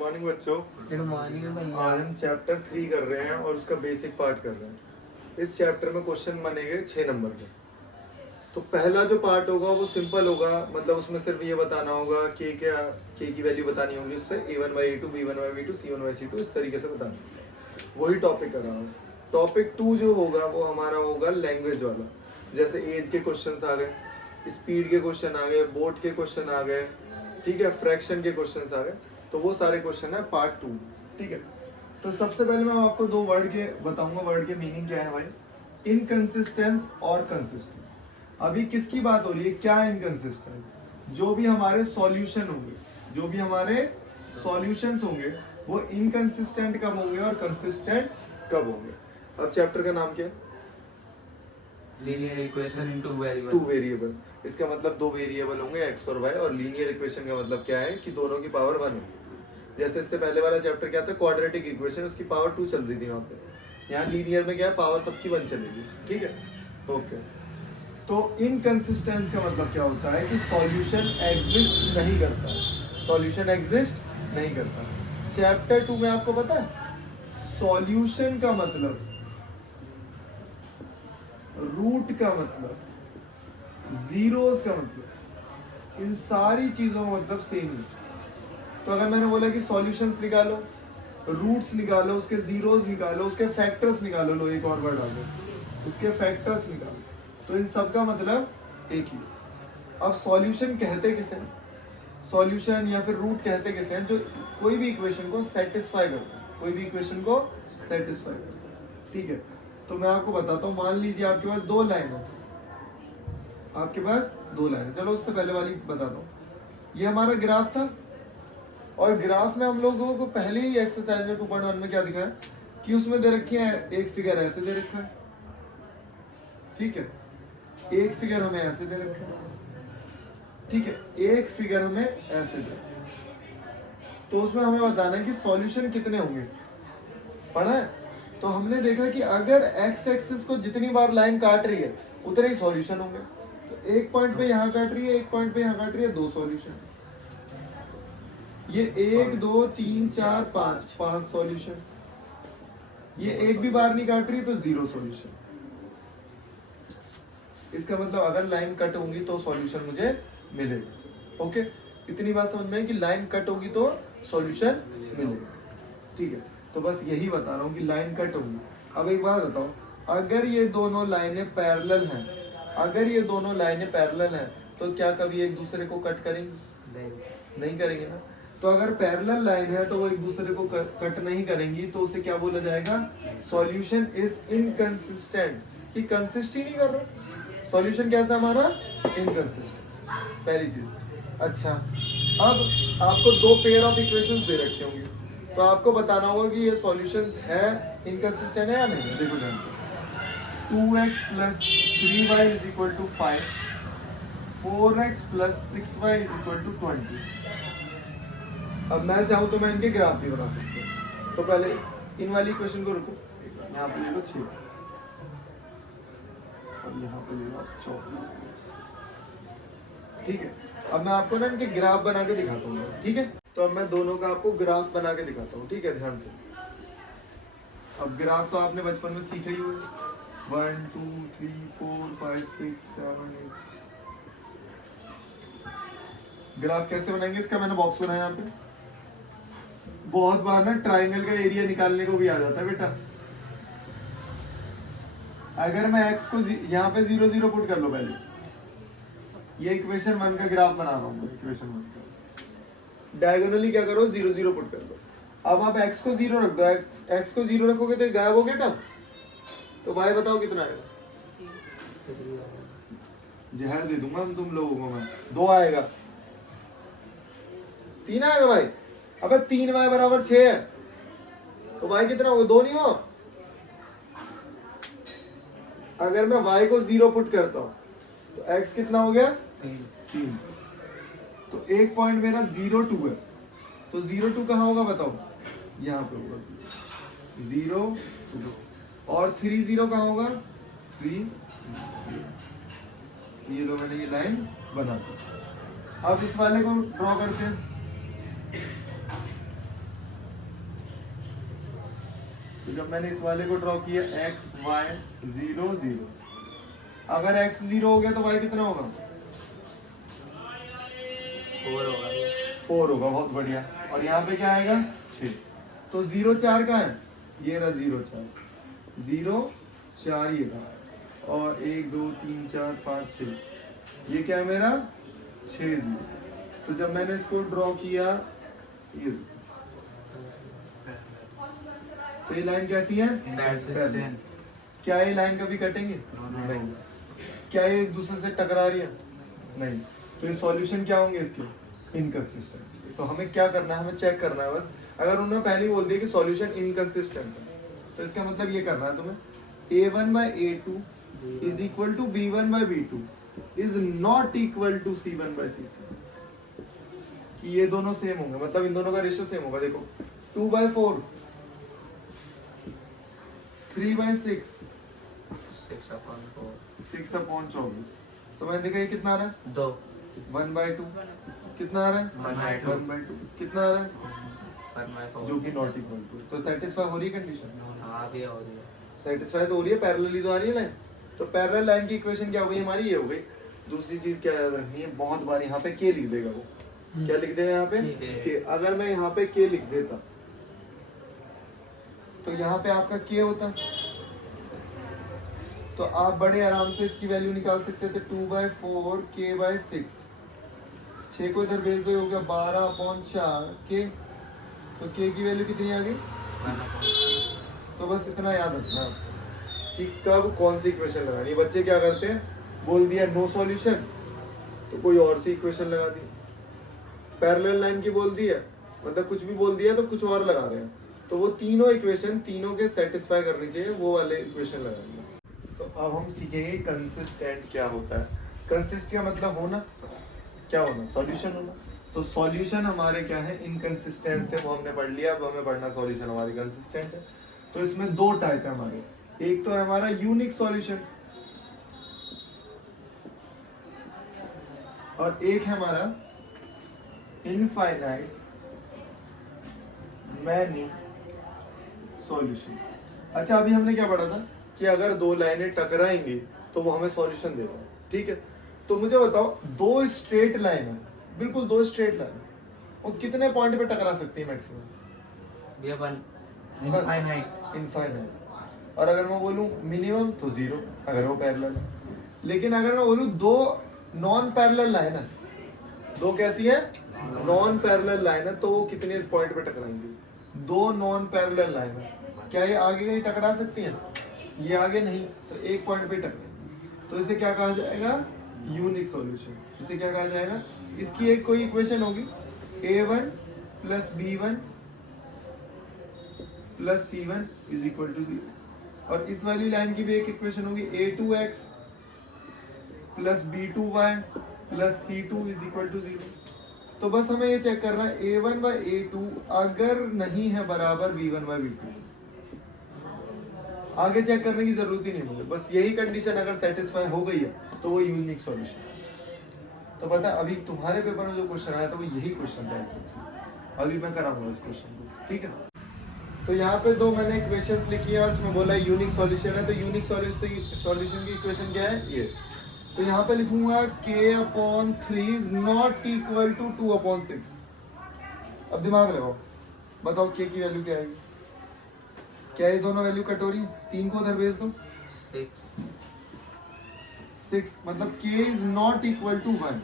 Morning बच्चों। Good morning भैया। आज हम चैप्टर 3 कर रहे हैं और उसका बेसिक पार्ट कर रहे हैं। इस चैप्टर में क्वेश्चन बनेंगे 6 नंबर के। तो पहला जो पार्ट होगा वो सिंपल होगा, मतलब उसमें सिर्फ ये बताना होगा कि क्या के की वैल्यू बतानी होगी, उससे a1/a2 b1/b2 c1/c2 इस तरीके से बताना। वही टॉपिक कर रहा हूँ। टॉपिक 2 जो होगा वो हमारा होगा लैंग्वेज वाला। जैसे एज के क्वेश्चन आ गए, स्पीड के क्वेश्चन आ गए, बोट के क्वेश्चन आ गए, ठीक है, फ्रैक्शन के क्वेश्चन आ गए। तो वो सारे क्वेश्चन है पार्ट 2, ठीक है। तो सबसे पहले मैं आपको 2 वर्ड के बताऊंगा, वर्ड के मीनिंग क्या है भाई। इनकंसिस्टेंस और कंसिस्टेंस। अभी किसकी बात हो रही है, क्या इनकंसिस्टेंस? जो भी हमारे सॉल्यूशन होंगे, जो भी हमारे सॉल्यूशंस होंगे वो इनकंसिस्टेंट कब होंगे और कंसिस्टेंट कब होंगे। अब चैप्टर का नाम क्या है? Linear equation in 2 variable. 2 variable. इसका मतलब 2 वेरिएबल होंगे एक्स और वाई, और लीनियर इक्वेशन का मतलब क्या है कि दोनों की पावर 1 होगी। जैसे इससे पहले वाला चैप्टर क्या था, क्वाड्रेटिक इक्वेशन, उसकी पावर 2 चल रही थी वहां पे। यहाँ लीनियर में क्या है, पावर सबकी 1 चलेगी, ठीक है, ओके। तो इनकंसिस्टेंस का मतलब क्या होता है कि सॉल्यूशन एग्जिस्ट नहीं करता, सॉल्यूशन एग्जिस्ट नहीं करता। चैप्टर 2 में आपको पता है सॉल्यूशन का मतलब, रूट का मतलब, जीरोस का मतलब, इन सारी चीजों का मतलब सेम ही। तो अगर मैंने बोला कि सॉल्यूशंस निकालो, रूट्स निकालो, उसके जीरोस निकालो, उसके फैक्टर्स निकालो, लो एक और वर्ड आ गया, उसके फैक्टर्स निकालो, तो इन सब का मतलब एक ही। अब सॉल्यूशन कहते किसे हैं? सॉल्यूशन या फिर रूट कहते किसे हैं? जो कोई भी इक्वेशन को सेटिस्फाई करता है, कोई भी इक्वेशन को सेटिस्फाई करता है, ठीक है। तो मैं आपको बताता हूँ, मान लीजिए आपके पास 2 लाइन है, आपके पास 2 लाइन है। चलो उससे पहले वाली बताता हूँ। ये हमारा ग्राफ था, और ग्राफ में हम लोगों को पहले ही एक्सरसाइज में 2.1 में क्या दिखा है कि उसमें दे रखी है एक फिगर ऐसे दे रखा है, ठीक है, एक फिगर हमें ऐसे दे रखा है, ठीक है, एक फिगर हमें ऐसे दे। तो उसमें हमें बताना है कि सॉल्यूशन कितने होंगे, पढ़ा है। तो हमने देखा कि अगर एक्स एक्सिस को जितनी बार लाइन काट रही है उतने ही सॉल्यूशन होंगे। तो एक पॉइंट पे यहाँ काट रही है, एक पॉइंट पे यहाँ काट रही है, 2 सॉल्यूशन। ये 1 2 3 4 5 सॉल्यूशन। ये एक भी बार नहीं काट रही तो 0 सॉल्यूशन। इसका मतलब अगर लाइन कट होगी तो सॉल्यूशन मुझे मिलेगा, ओके। इतनी बात समझ में है कि लाइन कट होगी तो सॉल्यूशन मिलेगा, ठीक है। तो बस यही बता रहा हूँ कि लाइन कट होगी। अब एक बात बताओ, अगर ये दोनों लाइनें पैरेलल हैं, अगर ये दोनों लाइनें पैरेलल हैं तो क्या कभी एक दूसरे को कट करेंगी? नहीं करेंगे ना। तो अगर पैरेलल लाइन है तो वो एक दूसरे को कट नहीं करेंगी, तो उसे क्या बोला जाएगा? सॉल्यूशन इज इनकंसिस्टेंट, कि कंसिस्ट ही नहीं कर रहा। सॉल्यूशन कैसा हमारा? इनकंसिस्टेंट, पहली चीज। अच्छा, अब आपको 2 पेयर ऑफ इक्वेशंस दे रखे होंगे, तो आपको बताना होगा कि ये सॉल्यूशन है इनकंसिस्टेंट है या नहीं। देखो ध्यान से, 2x + 3y = 5, 4x + 6y = 20। अब मैं चाहूँ तो मैं इनके ग्राफ भी बना सकता हूँ। तो पहले इन वाली इक्वेशन को रुको, यहाँ पे लिखो 6 और यहाँ पे लिखो 24, ठीक है। अब मैं आपको ना इनके ग्राफ बना के दिखाता हूँ, ठीक है। तो अब मैं दोनों का आपको ग्राफ बना के दिखाता हूँ, ठीक है, ध्यान से। अब ग्राफ तो आपने बचपन में सीखा ही होगा, 1 2 3 4 5 6 7 8। ग्राफ कैसे बनाएंगे इसका मैंने बॉक्स बनाया यहाँ पे। बहुत बार ना ट्राइंगल का एरिया निकालने को भी आ जाता है बेटा। अगर मैं x को यहाँ पे 0 0 पुट कर लो, पहले ये इक्वेशन 1 का ग्राफ बना रहा हूँ, इक्वेशन 1 का डायगोनली क्या करो, 0 0 पुट कर लो। अब आप x को 0 रख दो, x को 0 रखोगे तो गायब हो गया टर्म, तो y बताओ कितना आएगा? जहर दे दूंगा हम तुम लोगों को मैं, 2 आएगा, 3 आएगा भाई। अबे 3y = 6 है, तो y कितना होगा? 2 नहीं हो। अगर मैं y को 0 पुट करता हूं तो x कितना हो गया? 3। तो एक पॉइंट मेरा 0 2 है, तो 0 2 कहाँ होगा बताओ? यहाँ पे होगा 0 2, और 3 0 कहाँ होगा? 3। ये लो मैंने ये लाइन बना दी। अब इस वाले को ड्रॉ करते हैं। तो जब मैंने इस वाले को ड्रॉ किया x y 0 0, अगर x 0 हो गया तो y कितना होगा? 4 होगा। 4 होगा, बहुत बढ़िया। और यहाँ पे क्या आएगा? 6। तो 0 4 कहाँ है? ये रहा 0 4, 0 4 ये रहा, और 1 2 3 4 5 6, ये क्या है मेरा? 6 0। तो जब मैंने इसको ड्रॉ किया ये, तो ये लाइन कैसी है? Consistent. क्या ये लाइन कभी कटेंगे? नहीं। क्या ये एक दूसरे से टकरा रही है? नहीं। तो ये सॉल्यूशन क्या होंगे इसके? इनकंसिस्टेंट। तो हमें क्या करना है? हमें चेक करना है बस। अगर उन्होंने पहले ही बोल दिया कि सॉल्यूशन इनकंसिस्टेंट है, तो इसका मतलब ये करना है तुम्हें, a1 by a2 is equal to b1 by b2 is not equal to c1 by c2, कि ये दोनों सेम होंगे, मतलब इन दोनों का रेशियो सेम होगा। देखो 2 by 4, 3 by 6, 6/4। 6/24। तो मैंने देखा ये कितना आ रहा है? 2 1 by 2 कितना आ रहा है? 1/2 1 by 2 कितना आ रहा है? 1/4। जो कि नॉट इक्वल टू। तो सेटिस्फाई हो रही है कंडीशन? हाँ भी हो रही है। सेटिस्फाई तो हो रही है, पैरेलली तो आ रही है लाइन। तो पैरेलल लाइन की इक्वेशन क्या हो गई हमारी? ये हो गई। दूसरी चीज क्या याद रखनी है, बहुत बार यहाँ पे के लिख देगा वो। क्या लिख देगा यहाँ पे? के। अगर मैं यहाँ पे के लिख देता तो यहाँ पे आपका के होता, तो आप बड़े आराम से इसकी वैल्यू निकाल सकते थे। 2 by 4 k by 6, 6 को इधर भेज दो, हो गया 12/4 के। तो के की वैल्यू कितनी आ गई? 1/4। तो बस इतना याद रखना कि कब कौन सी इक्वेशन लगानी है। बच्चे क्या करते हैं, बोल दिया नो सॉल्यूशन तो कोई और सी इक्वेशन लगा दी, पैरेलल लाइन की बोल दिया, मतलब कुछ भी बोल दिया तो कुछ और लगा रहे हैं। तो वो तीनों इक्वेशन तीनों के सेटिस्फाई करनी चाहिए, वो वाले इक्वेशन लगाएंगे। तो अब हम सीखेंगे कंसिस्टेंट क्या होता है। कंसिस्ट का मतलब होना, क्या होना? सॉल्यूशन होना। तो सॉल्यूशन हमारे क्या है? इनकंसिस्टेंट से, वो हमने पढ़ लिया। अब हमें पढ़ना सॉल्यूशन हमारी कंसिस्टेंट है। तो इसमें दो टाइप है हमारे, एक तो है हमारा यूनिक सॉल्यूशन और एक है हमारा इनफाइनाइट मैनी सॉल्यूशन। अच्छा, अभी हमने क्या पढ़ा था कि अगर दो लाइनें टकराएंगी तो वो हमें सॉल्यूशन देगा, ठीक है? तो मुझे बताओ, दो स्ट्रेट लाइन है, बिल्कुल दो स्ट्रेट लाइन, वो कितने पॉइंट पे टकरा सकती है मैक्सिमम? ये वन इनफाइनाइट। इनफाइनाइट। और अगर मैं बोलूं मिनिमम तो 0, अगर वो पैरेलल है। लेकिन अगर मैं बोलूं दो नॉन पैरेलल लाइन है, दो कैसी है? नॉन पैरेलल लाइन है, तो वो कितने पॉइंट पे टकराएंगी? दो नॉन पैरेलल लाइन है, क्या ये आगे कहीं टकरा सकती हैं? ये आगे नहीं, तो एक पॉइंट पे टकराएंगी। तो इसे क्या कहा जाएगा? Unique solution. इसे क्या कहा जाएगा? इसकी एक कोई इक्वेशन होगी, a1 + b1 + c1 = 0। और इस वाली लाइन की भी एक इक्वेशन होगी, a2x + b2y + c2 = 0। तो बस हमें ये चेक करना है, a1 by a2 अगर नहीं है बराबर b1 by b2, आगे चेक करने की जरूरत ही नहीं मुझे, बस यही कंडीशन अगर सेटिस्फाई हो गई है तो वो यूनिक सॉल्यूशन है। तो पता अभी तुम्हारे पेपर में जो क्वेश्चन आया था वो यही क्वेश्चन था exactly। अभी मैं कराऊंगा इस क्वेश्चन को, ठीक है? तो यहाँ पे दो मैंने इक्वेशंस लिखी है और उसमें बोला यूनिक सॉल्यूशन है। तो यूनिक सॉल्यूशन की इक्वेशन क्या है? ये। तो यहाँ पे लिखूंगा k/3 is not equal to 2/6। अब दिमाग लगाओ, बताओ k की वैल्यू क्या आएगी? क्या ये दोनों वैल्यू कट हो रही? 3 को उधर भेज दो, 6 मतलब k is not equal to 1।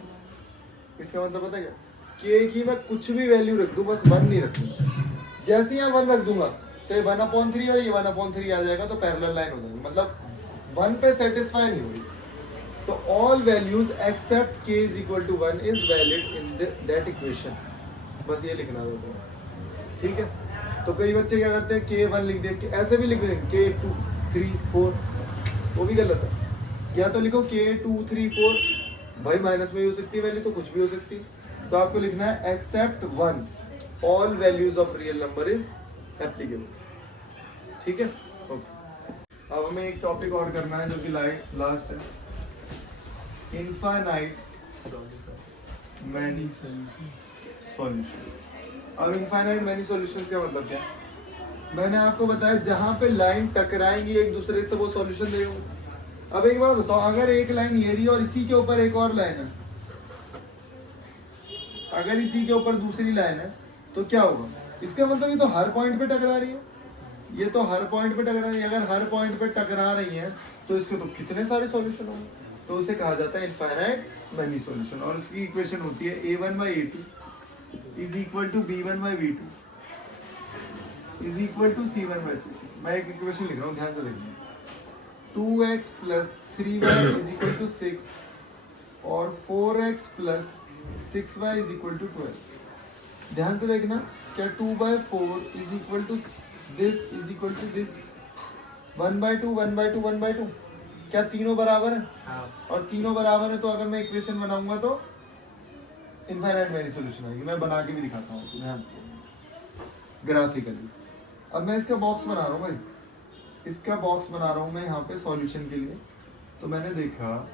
इसका मतलब पता क्या? k की मैं कुछ भी वैल्यू रख दूं, बस 1 नहीं रखूंगा। जैसे ही 1 रख दूंगा तो ये 1/3 और ये 1/3 आ जाएगा, तो पैरेलल लाइन हो जाएगी, मतलब 1 पे सेटिस्फाई नहीं होगी। तो all values except k = 1 is valid in that equation. बस ये लिखना होता है, ठीक है? तो कई बच्चे क्या करते हैं, k1 लिख दे, ऐसे भी लिख देंगे k2 3 4, वो भी गलत है। या तो लिखो k2 3 4, भाई माइनस में भी हो सकती है वैल्यू, तो कुछ भी हो सकती है। तो आपको लिखना है except 1 all values of real number is applicable, ठीक है? ओके। अब हमें एक टॉपिक और करना है जो कि लास्ट है, इनफाइनाइट मैनी सॉल्यूशन। अब इनफाइनाइट मैनी सॉल्यूशंस का मतलब क्या है? मैंने आपको बताया जहां पे लाइन टकराएंगी एक दूसरे से वो सॉल्यूशन देगा। अब एक बात बताओ, अगर एक लाइन ये रही और इसी के ऊपर एक और लाइन है, अगर इसी के ऊपर दूसरी लाइन है तो क्या होगा? इसका मतलब ये तो हर पॉइंट पे टकरा रही है, ये तो हर पॉइंट पे टकरा रही है। अगर हर पॉइंट पे टकरा रही है तो इसके तो कितने सारे सॉल्यूशन होंगे, तो उसे कहा जाता है इनफाइनाइट मैनी सॉल्यूशन। और उसकी इक्वेशन होती है a1/a2 is equal to b1/b2 is equal to c1/c2। मैं एक इक्वेशन लिख रहा हूँ, ध्यान से देखिए। 2x plus 3y is equal to 6 और 4x plus 6y is equal to 12। ध्यान से देखना, क्या 2/4 is equal to this is equal to this, 1/2 1/2 1/2, क्या तीनों बराबर है? और तीनों बराबर है तो अगर मैं इक्वेशन बनाऊंगा तो इनफाइनाइट मैनी सॉल्यूशन आएगी। मैं बना के भी दिखाता हूँ ध्यान से ग्राफिकली। अब मैं इसका बॉक्स बना रहा हूँ भाई, इसका बॉक्स बना रहा हूँ मैं यहाँ पे सॉल्यूशन के लिए। तो मैंने देखा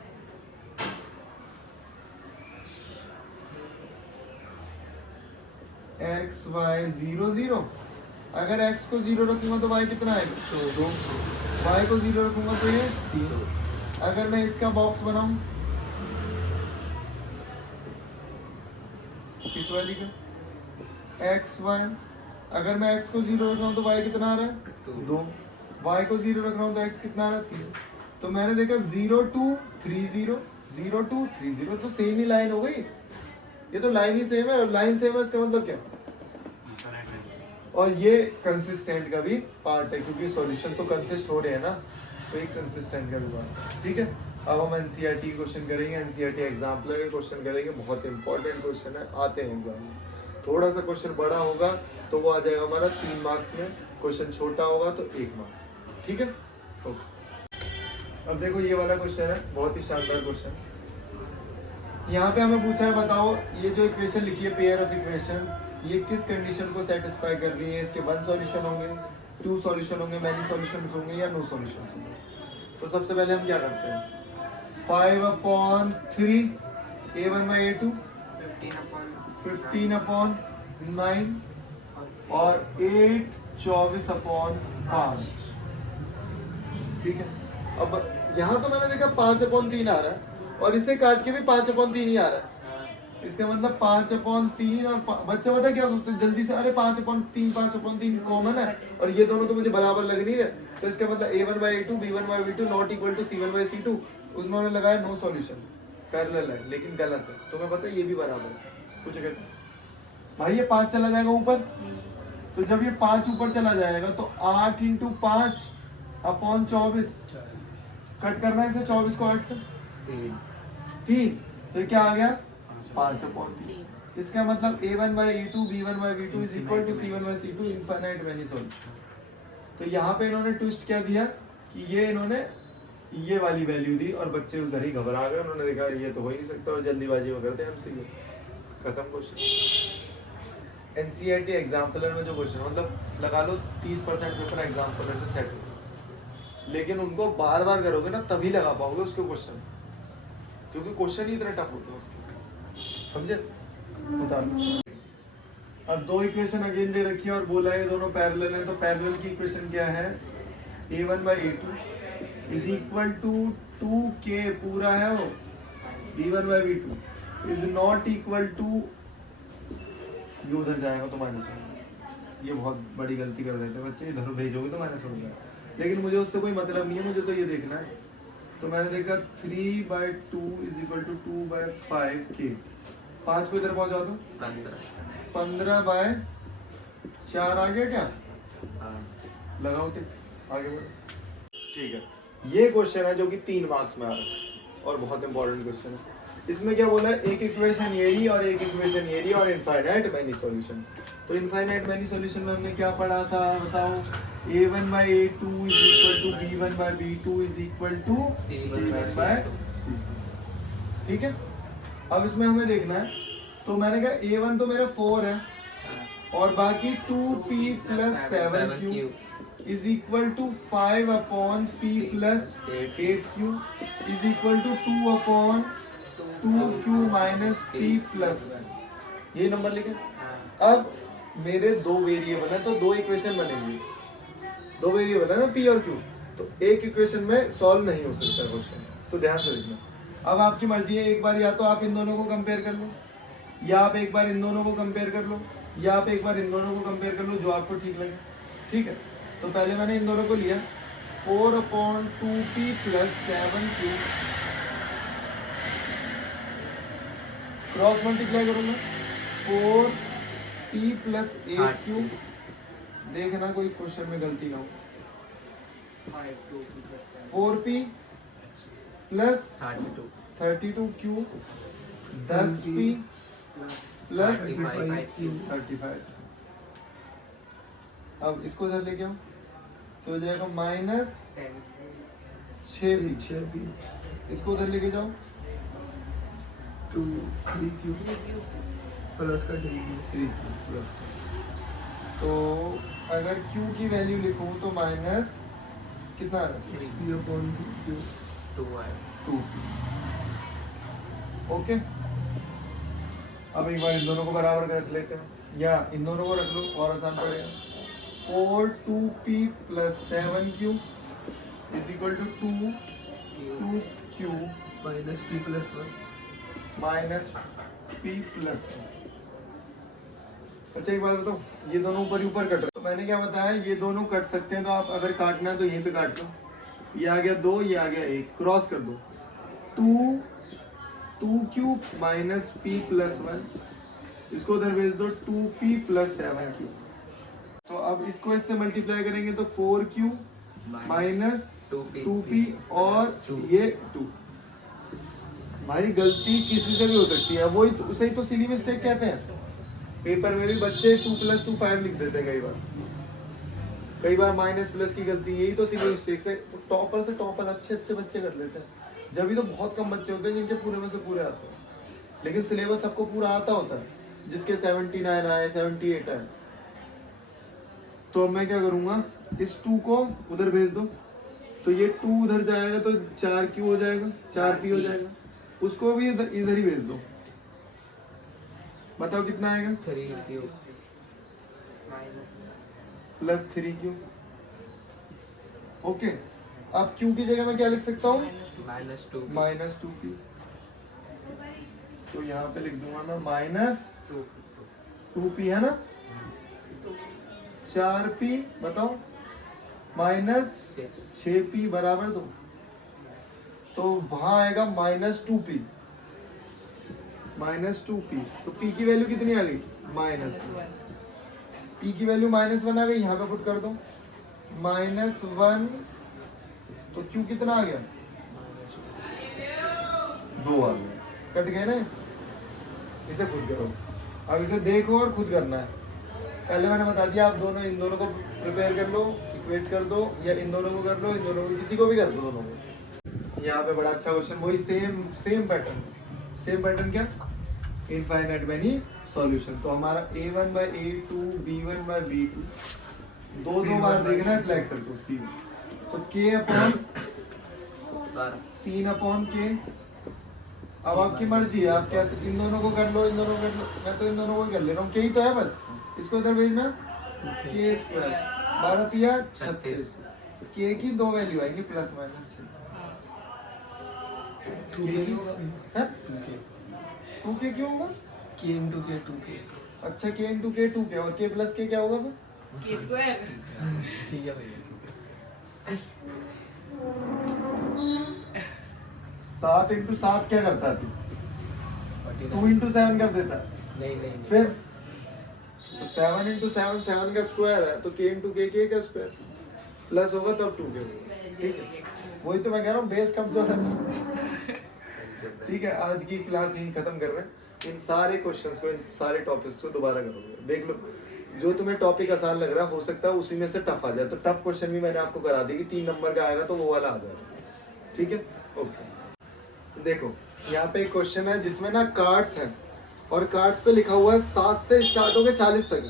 x y 0 0, अगर x को 0 रखूंगा तो y कितना आएगा? 2। y को 0 रखूंगा तो ये 3। अगर मैं इसका बॉक्स बनाऊं किस वाली का? x y, अगर मैं x को 0 रख रहा हूँ तो y कितना आ रहा है? 2। y को 0 रख रहा हूँ तो x कितना आ रहा है? 3। तो मैंने देखा 0 2 3 0 0 2 3 0, तो सेम ही लाइन हो गई। ये तो लाइन ही सेम है, और लाइन सेम है इसका मतलब क्या? और ये कंसिस्टेंट का भी पार्ट है, क्योंकि सॉल्यूशन तो कंसिस्ट हो रहे हैं ना, तो एक कंसिस्टेंट का भी पार्ट। ठीक है, अब हम एनसीईआरटी क्वेश्चन करेंगे, एनसीईआरटी एग्जाम्पलर के क्वेश्चन करेंगे। बहुत इंपॉर्टेंट क्वेश्चन है, आते हैं एग्जाम में। थोड़ा सा क्वेश्चन बड़ा होगा तो वो आ जाएगा हमारा 3 मार्क्स में, क्वेश्चन छोटा होगा तो 1 मार्क्स। ठीक है, ओके। अब देखो ये वाला क्वेश्चन है, बहुत ही शानदार क्वेश्चन। यहाँ पे हमें पूछा है, बताओ ये जो इक्वेशन लिखी है पेयर ऑफ इक्वेशंस, ये किस कंडीशन को सेटिस्फाई कर रही है? इसके 1 सॉल्यूशन होंगे, 2 सॉल्यूशन होंगे, मैनी सॉल्यूशंस होंगे या नो सॉल्यूशंस होंगे? तो सबसे पहले हम क्या करते हैं, 5/3 a1/a2 15/9 और 8 24/5। ठीक है, अब यहाँ तो मैंने देखा 5/3 आ रहा है, और इसे काट के भी 5/3 ही आ रहा है। इसका मतलब 5/3, और बच्चे पता क्या सोचते हैं जल्दी से, अरे 5/3 कॉमन है और ये दोनों तो मुझे बराबर लग नहीं रहे, तो इसका मतलब a1/a2 b1/b2 not equal to c1/c2। उन्होंने लगाया नो सॉल्यूशन, पैरेलल है, लेकिन गलत है। तो मैं पता ये भी बराबर है। पूछे कैसे भाई? ये 5 चला जाएगा ऊपर, तो जब ये 5 ऊपर चला जाएगा तो 8 × 5/24 कट करना है इसे, 24 को 8 से 3, तो ये क्या आ गया? 5/3। इसका मतलब a1/a2 b1/b2 is equal to c1/c2 infinite many solution. तो यहाँ पे इन्होंने ट्विस्ट क्या दिया कि ये इन्होंने ये वाली वैल्यू दी और बच्चे उधर ही घबरा गए। उन्होंने देखा ये तो हो ही नहीं सकता और जल्दीबाजी में करते हैं एमसीक्यू, खत्म क्वेश्चन। एनसीईआरटी एग्जाम्पलर में जो क्वेश्चन मतलब लगा लो 30% पेपर एग्जाम्पलर से सेट हो, लेकिन उनको बार बार करोगे ना तभी लगा पाओगे उसके क्वेश्चन, क्योंकि क्वेश्चन ही इतने टफ होते हैं उसके, समझे? बता लो। अब 2 इक्वेशन अगेन दे रखी है और बोला है दोनों पैरेलल है, तो पैरेलल की इक्वेशन क्या है? a1/a2 is equal to 2k पूरा है वो, b1/b2 is not equal to, ये उधर जाएगा तो माइनस होगा। ये बहुत बड़ी गलती कर देते हैं बच्चे, इधर भेजोगे तो माइनस हो जाएगा, लेकिन मुझे उससे कोई मतलब नहीं है, मुझे तो ये देखना है। तो मैंने देखा 3/2 इज इक्वल टू 2/5k, 5 को इधर पहुंचा दो, 15/4 आ गया क्या? लगाओ टिक, आगे बढ़ो। ठीक है, ये क्वेश्चन है जो कि 3 मार्क्स में आ रहा है और बहुत इंपॉर्टेंट क्वेश्चन है। इसमें क्या बोला है? एक इक्वेशन ये रही और एक इक्वेशन ये रही और इनफाइनाइट मैनी सॉल्यूशन। तो इनफाइनाइट मैनी सॉल्यूशन में हमने क्या पढ़ा था बताओ? a1/a2 is equal to b1/b2 is equal to c1/c। ठीक है, अब इसमें हमें देखना है, तो मैंने कहा a1 तो मेरा 4 है और बाकी 2p + 7q is equal to 5/p + 8q is equal to 2/2q - p + 1। ये नंबर लिखे। अब मेरे 2 वेरिएबल है तो 2 इक्वेशन बनेंगी, दो वेरिएबल है ना पी और क्यू, तो एक इक्वेशन में सॉल्व नहीं हो सकता क्वेश्चन, तो ध्यान से देखना। अब आपकी मर्जी है, एक बार या तो आप इन दोनों को कंपेयर कर लो, या आप एक बार इन दोनों को कंपेयर कर लो, या आप एक बार इन दोनों को कंपेयर कर लो, जो आपको ठीक लगे। ठीक है, तो पहले मैंने इन दोनों को लिया 4/2p + 7q, क्रॉस मल्टीप्लाई करूंगा 4p + 8q। देखना कोई क्वेश्चन में गलती ना हो। 4p + 32q 10p + 35। अब इसको इधर लेके आओ तो हो जाएगा -6p। इसको उधर लेके जाओ 2 3q प्लस का 3q। 3q। तो अगर q की वैल्यू लिखूं तो माइनस कितना आ रहा है? 6p/3q 2। ओके, अब एक बार इन दोनों को बराबर कर लेते हैं, या इन दोनों को रख लो और आसान पड़ेगा। 4/2p + 7q = 2q minus p + 1। -p + 1। अच्छा एक बात बताओ, ये दोनों ऊपर ही ऊपर कट रहे हैं, तो मैंने क्या बताया, ये दोनों कट सकते हैं, तो आप अगर काटना है तो यहीं पे काट लो। ये आ गया 2, ये आ गया 1, क्रॉस कर दो। 2q - p + 1, इसको उधर भेज दो 2p + 7q। तो अब इसको इससे मल्टीप्लाई करेंगे तो 4q - 2p और ये 2। भाई गलती किसी से भी हो सकती है, वही तो, उसे ही तो सिली मिस्टेक कहते हैं। पेपर में भी बच्चे 2 + 2 5 लिख देते हैं कई बार माइनस प्लस की गलती, यही तो सिली मिस्टेक से टॉपर से टॉपर अच्छे अच्छे बच्चे कर लेते हैं। जब भी तो बहुत कम बच्चे होते हैं जिनके पूरे में से पूरे आते हैं, लेकिन सिलेबस सबको पूरा आता होता है, जिसके 79 आए 78 आए। तो अब मैं क्या करूँगा, इस 2 को उधर भेज दो, तो ये 2 उधर जाएगा तो 4q हो जाएगा, 4p हो जाएगा। उसको भी इधर ही भेज दो, बताओ कितना आएगा? 3q + 3q। ओके, अब q की जगह मैं क्या लिख सकता हूँ? -2p। तो यहाँ पे लिख दूंगा मैं -2p, है ना। 4p बताओ -6p = 2। तो वहां आएगा -2p। तो p की वैल्यू कितनी आ गई? -1। p की वैल्यू -1 आ गई, यहाँ पे पुट कर दो -1। तो q कितना आ गया? 2 आ गया। कट गए ना, इसे खुद करो। अब इसे देखो और खुद करना है। पहले मैंने बता दिया, आप दोनों इन दोनों को प्रिपेयर कर लो, इक्वेट कर दो, या इन दोनों को कर लो, इन दोनों को, किसी को भी कर दो, दोनों को। यहाँ पे बड़ा अच्छा क्वेश्चन, वही सेम पैटर्न क्या? Infinite many solution. तो हमारा a1/a2 b1/b2 दो बार देखना है इस लेक्चर को। सी तो k/3/k। अब आपकी मर्जी है, आप कैसे, इन दोनों को कर लो, इन दोनों को कर लो, मैं तो इन दोनों को ही कर ले रहा हूँ, k ही तो है बस। इसको इधर भेजना k², 12 × 36। k की 2 वैल्यू आएंगी ±6। 2k होगा भाई। है 2k 2k क्यों होगा? k × k 2k। अच्छा k × k 2k, और k + k क्या होगा फिर? k²। ठीक है भैया। 7 × 7 क्या करता है? 2 × 7 कर देता है। नहीं फिर तो 7 × 7 7 का स्क्वायर है, तो k × k k का स्क्वायर प्लस होगा तब 2k होगा। ठीक है, वही तो मैं कह रहा हूँ, बेस कमजोर है। ठीक है, आज की क्लास यही खत्म कर रहे हैं। इन सारे क्वेश्चंस को, इन सारे टॉपिक्स को दोबारा करोगे, देख लो। जो तुम्हें टॉपिक आसान लग रहा है, हो सकता है उसी में से टफ आ जाए, तो टफ क्वेश्चन भी मैंने आपको करा दी कि 3 नंबर का आएगा तो वो वाला आ जाएगा। ठीक है, ओके। देखो यहाँ पे एक क्वेश्चन है जिसमें ना कार्ड्स हैं, और कार्ड्स पे लिखा हुआ है 7 से स्टार्ट हो गए 40 तक।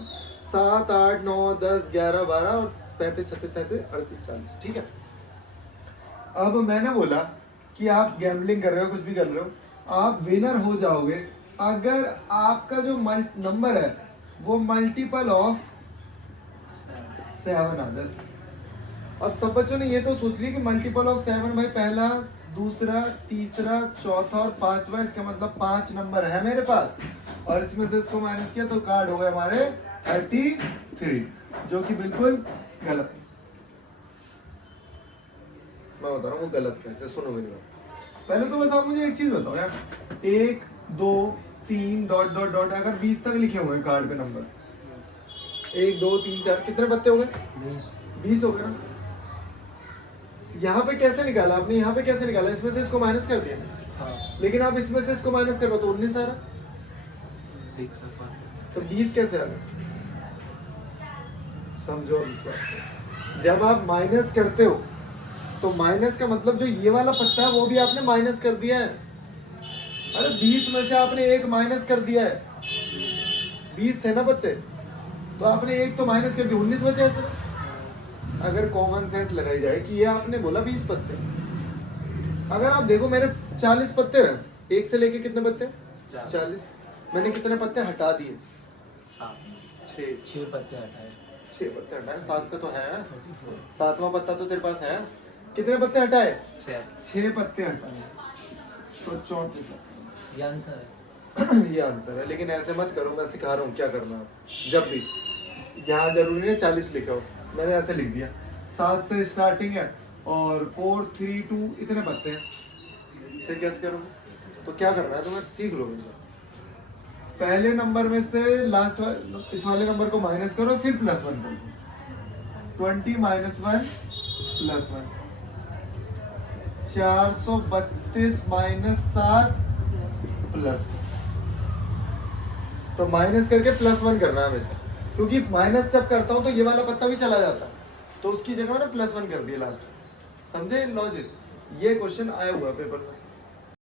7 8 9 10 11 12 और 35 36 37 38 40। ठीक है, अब मैंने बोला कि आप गैम्बलिंग कर रहे हो, कुछ भी कर रहे हो, आप विनर हो जाओगे अगर आपका जो नंबर है वो मल्टीपल ऑफ 7 आ जाए। अब सब बच्चों ने ये तो सोच लिया कि मल्टीपल ऑफ 7 भाई पहला, दूसरा, तीसरा, चौथा और पांचवा, इसका मतलब 5 नंबर है मेरे पास, और इसमें से इसको माइनस किया तो कार्ड हो गए हमारे 33, जो कि बिल्कुल गलत। मैं बता रहा हूँ वो गलत कैसे, सुनो मेरी बात। पहले तो बस आप मुझे एक चीज बताओ यार, 1 2 3 डॉट डॉट डॉट, अगर 20 तक लिखे हुए हैं कार्ड पे नंबर, 1 2 3 4, कितने पत्ते हो गए? 20 हो गए ना। यहाँ पे कैसे निकाला आपने, यहाँ पे कैसे निकाला? इसमें से इसको माइनस कर दिया, हाँ लेकिन आप इसमें से इसको माइनस करो तो 19 आ रहा, 6 upon तो 20 कैसे आ गया? समझो अब इस बात को। जब आप माइनस करते हो तो माइनस का मतलब जो ये वाला पत्ता है वो भी आपने माइनस कर दिया है। अरे 20 में से आपने एक माइनस कर दिया है, 20 थे ना पत्ते, तो आपने एक तो माइनस कर दिया, 19 बचे ऐसे। अगर कॉमन सेंस लगाई जाए कि ये आपने बोला 20 पत्ते, अगर आप देखो मेरे 40 पत्ते हैं, एक से लेके कितने पत्ते? 40। मैंने कितने पत्ते हटा दिए? 6। 6 पत्ते हटाए, 6 पत्ते हटाए, 7 से तो है, 34। 7वां पत्ता तो तेरे पास है। कितने पत्ते हटाए? 6 6 पत्ते हटाए, तो 34। ये आंसर है। ये आंसर है, लेकिन ऐसे मत करो, मैं सिखा रहा हूँ क्या करना है। जब भी यहाँ जरूरी है 40 लिखा हो, मैंने ऐसे लिख दिया, 7 से स्टार्टिंग है और 4 3 2 इतने पत्ते हैं, फिर कैसे करोगे? तो क्या करना है तुम्हें, सीख लो। पहले नंबर में से लास्ट इस वाले नंबर को माइनस करो, फिर +1 करो। 20 -1 +1, 432 -7 +1। तो माइनस करके +1 करना है हमेशा, क्योंकि माइनस जब करता हूँ तो ये वाला पत्ता भी चला जाता है, तो उसकी जगह मैंने +1 कर दिया लास्ट। समझे लॉजिक? ये क्वेश्चन आया हुआ पेपर में।